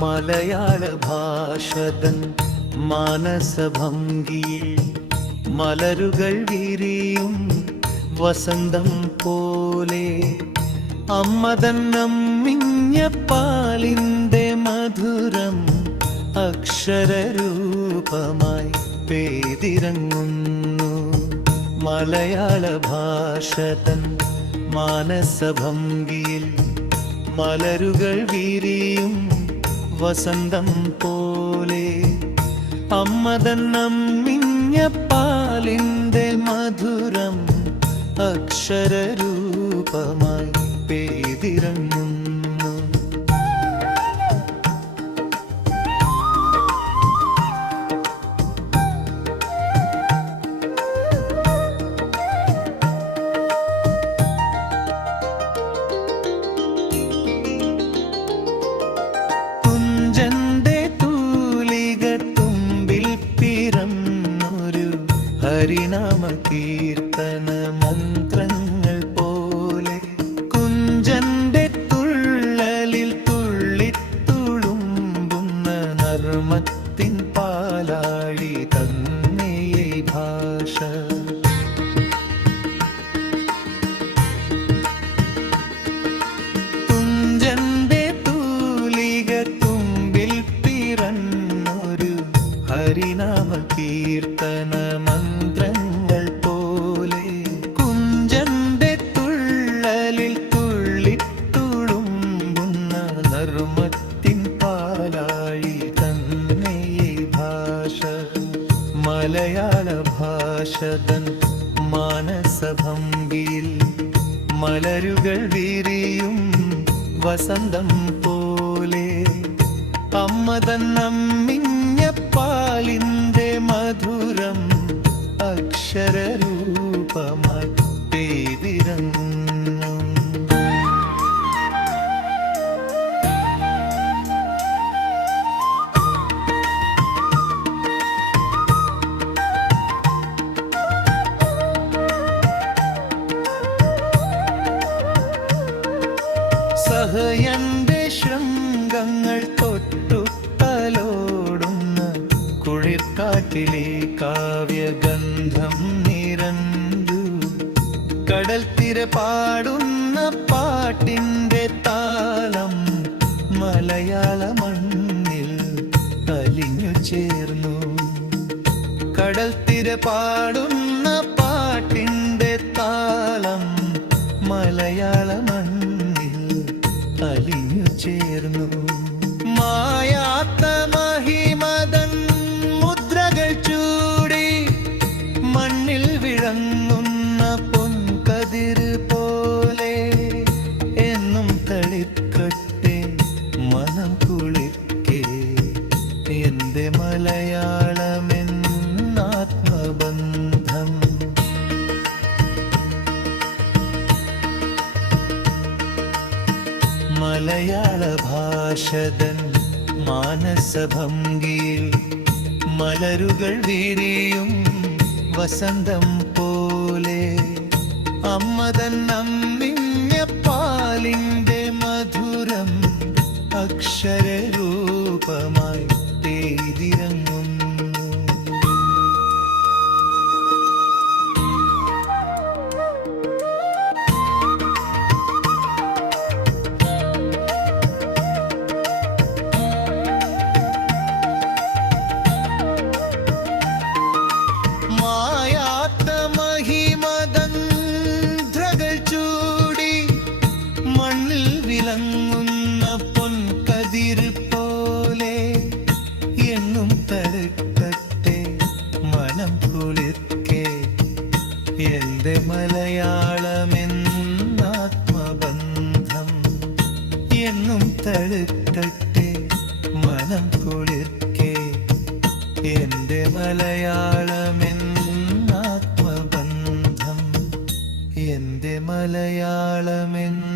മലയാള ഭാഷതൻ മാനസഭംഗിയിൽ മലരുകൾ വിരിയും വസന്തം പോലെ അമ്മതൻ അമ്മിഞ്ഞ പാലിൻ്റെ മധുരം അക്ഷരരൂപമായി പെയ്തിറങ്ങുന്നു. മലയാള ഭാഷതൻ മാനസഭംഗിയിൽ മലരുകൾ വിരിയും വസന്തം പോലെ അമ്മതൻ അമ്മിഞ്ഞ പാലിൻ്റെ മധുരം അക്ഷരരൂപമായി പെയ്തിറങ്ങുന്നു. ഹരിനാമ കീർത്തന മന്ത്രങ്ങൾ പോലെ കുഞ്ചന്റെ തുള്ളലിൽ തുള്ളിത്തുളുമ്പുന്ന നർമ്മത്തിൻ പാലാഴി തന്നെ ഭാഷ. കുഞ്ചന്റെ തൂലിക തുമ്പിൽ പിറന്നൊരു ഹരിനാമ കീർത്തന മന്ത്രങ്ങൾ പോലെ കുഞ്ചന്റെ തുള്ളലിൽ തുള്ളിത്തുളുമ്പുന്ന നർമ്മത്തിൻ പാലാഴി തന്നെ ഭാഷ. മലയാള ഭാഷതൻ മാനസഭംഗിയിൽ മലരുകൾ വിരിയും വസന്തം പോലെ അമ്മതൻ അമ്മിഞ്ഞ പാലിൻ്റെ മധുരം അക്ഷരരൂപമായി പെയ്തിറങ്ങുന്നു. സഹയന്റെ ശൃംഗങ്ങൾ തൊട്ടു തലോടുന്ന കുളിർക്കാറ്റിലെ കാവ്യഗന്ധം നിറഞ്ഞു. കടൽ തിര പാടുന്ന പാട്ടിൻ്റെ താളം മലയാള മണ്ണിൽ അലിഞ്ഞു ചേർന്നു. കടൽ തിര പാടുന്ന പാട്ടിൻ്റെ താളം മലയാള മണ്ണിൽ അലിഞ്ഞു ചേർന്നു. മായാത്ത മഹിമതൻ മുദ്രകൾ ചൂടി മണ്ണിൽ വിളങ്ങുന്ന പൊൻകതിർ പോലെ എന്നും തളിക്കട്ടെ മനം കുളിർക്കെ എൻ്റെ മലയാളമെന്നാത്മബന്ധം. മലയാള ഭാഷതൻ മാനസഭംഗിയിൽ മലരുകൾ വിരിയും വസന്തം പോലെ അമ്മതൻ അമ്മിഞ്ഞ പാലിൻ്റെ മധുരം അക്ഷരരൂപമായി പെയ്തിറങ്ങുന്നു. വിളങ്ങുന്ന പൊൻകതിർ പോലെ എന്നും തടുക്കട്ടെ മനം കുളിർക്കെ എൻ്റെ മലയാളമെന്നാത്മബന്ധം. എന്നും തടുക്കട്ടെ മനം കുളിർക്കെ എൻ്റെ മലയാളമെന്നാത്മബന്ധം. എൻ്റെ മലയാളമെന്ന്